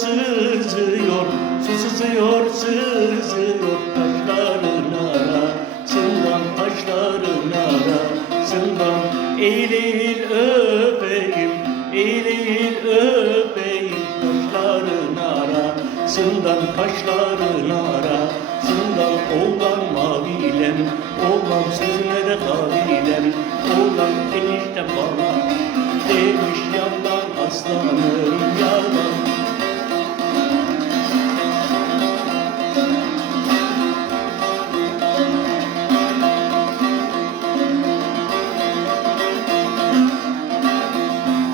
sızıyor, su sızıyor, sızıyor taşların arasından, taşların arasından. Eğil öpeyim, eğil öpeyim taşların arasından, taşların arasından. Oğlan mavilem, oğlan sözüne de kabilem, oğlan enişte bana demiş yalan aslanım yalan.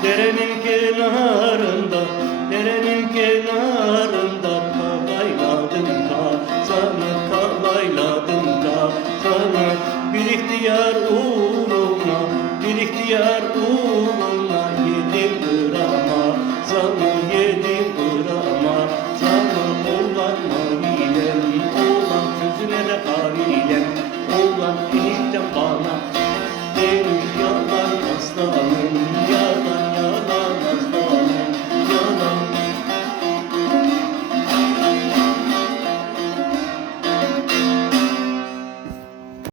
Derenin kenarında, derenin kenarında kalayladım kazanı, kalayladım kazanı. Bir ihtiyar uğruna, bir ihtiyar uğruna